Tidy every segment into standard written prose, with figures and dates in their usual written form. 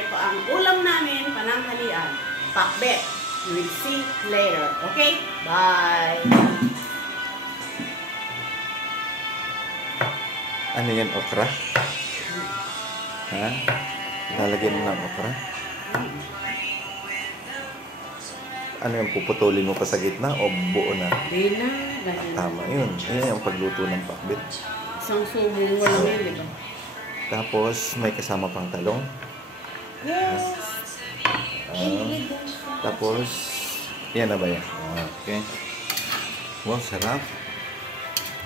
Ito ang ulam namin, pananghalian. Pakbet. You will see later. Okay? Bye! Ano yan, okra? Ha? Lalagyan mo ng okra? Ano yung puputulin mo pa sa gitna o buo na? Hindi na. Tama yun. Yan yung pagluto ng pakbet. Isang subong mo lang yun, di ba? Tapos, may kasama pang talong. Yes! Tapos, yan na ba yan? Okay. Wow, sarap.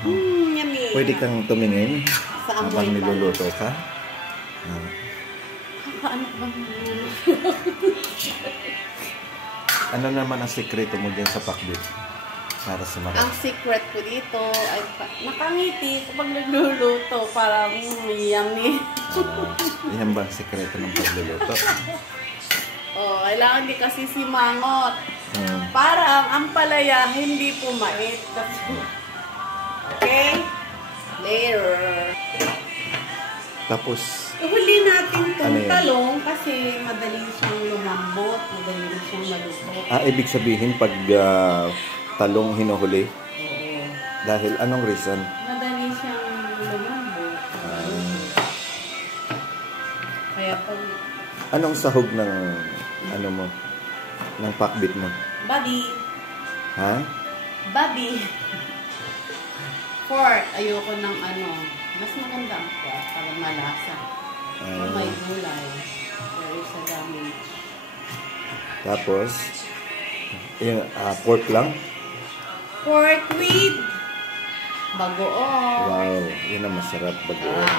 Yummy! Pwede kang tumingin Sa amoy habang niluluto ka. Kakaano ka bang Ano naman ang sekreto mo dyan sa pakbet? Para sa mga... Ang secret ko dito ay nakangiti kapag nagluluto. Parang yummy. Yan ba ang sekreto ng pagluluto? Oh, kailangan di kasi simangot. Para ang palaya hindi pumait. Okay? Later. Tapos, Huli natin itong Ano yan? talong kasi madali siyang lumambot, madali siyang maluto. ibig sabihin pag talong hinuhuli? Oo. Dahil anong reason? Madali siyang lumambot. Kaya pag Anong sahog ng ano mo? Ng pakbet mo? Bobby, Ha? Bobby. Pork, ayoko ng ano. Mas maganda ang pork para malasa. May gulay. There is a damage. Tapos, yung pork lang? Pork with bagoong. Wow, yun ang masarap bagoong.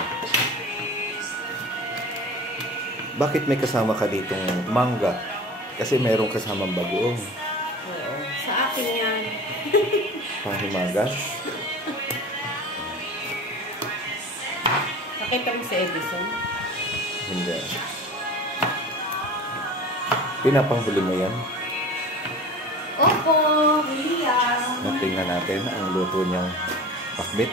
Bakit may kasama ka ditong mangga? Kasi mayroong kasamang bagoong. Oo. Sa akin yan. Panghimagas. Nakita mo si Edison? Hindi. Pinapanghuli mo yan? Opo, huli yan. Tingnan natin ang luto niyang pakbet.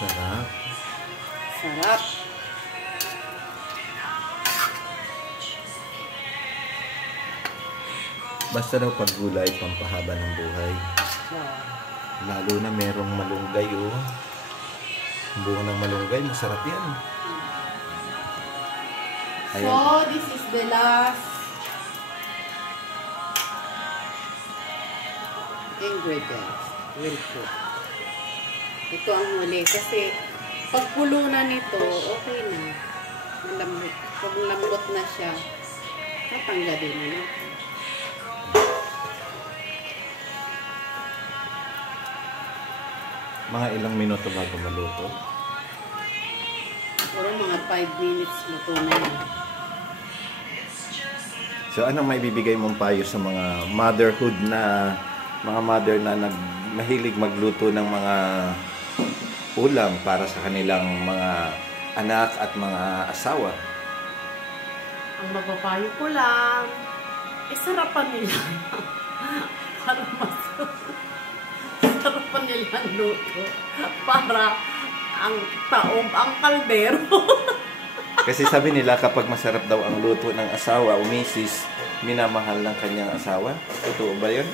Sarap. Sarap. Basta daw pag gulay, pampahaba ng buhay. Lalo na merong malunggay, oh. Ang bunga ng malunggay, masarap yan. Ayan. So, this is the last ingredients. We'll put. Ito ang huli. Kasi, pag pulo na nito, okay na. Malambot. Pag lambot na siya, tatanggalin na natin. Mga ilang minuto bago maluto. Siguro mga 5 minutes luto na yan. So, anong may bibigay mong payo sa mga motherhood na mga mother na mahilig magluto ng mga ulam para sa kanilang mga anak at mga asawa? Ang mapapayo ko lang, sarapan nila. Para sarapan nila ang luto. Para ang taob, ang kaldero. Kasi sabi nila kapag masarap daw ang luto ng asawa o misis, minamahal ng kanyang asawa. Totoo ba yun?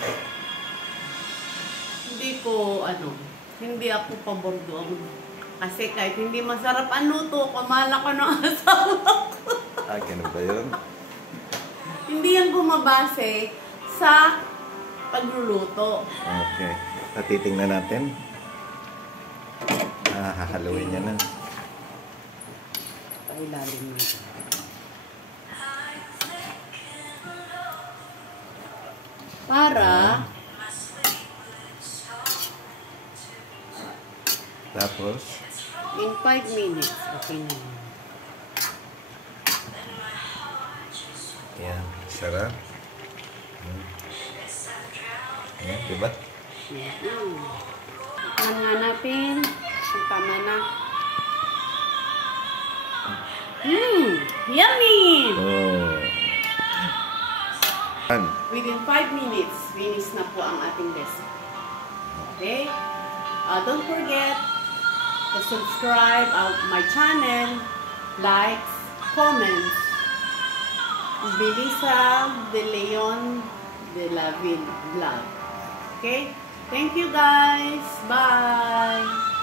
Hindi ako pabor doon. Kasi kahit hindi masarap ang luto ko, mahal ako ng asawa ko. Ganun ba yun? Hindi yan bumabase sa pagluluto. Okay. Titingnan natin. Hahaluin niya na. Ilalim nito. Para Tapos in 5 minutes, okay na. yan, sarap. Yan, diba? Hanapin kung tama na. Yummy! Oh. Within 5 minutes, finish na po ang ating recipe. Okay? Don't forget to subscribe my channel, likes, comments. Belisa De Leon De La Vlog. Okay? Thank you guys. Bye.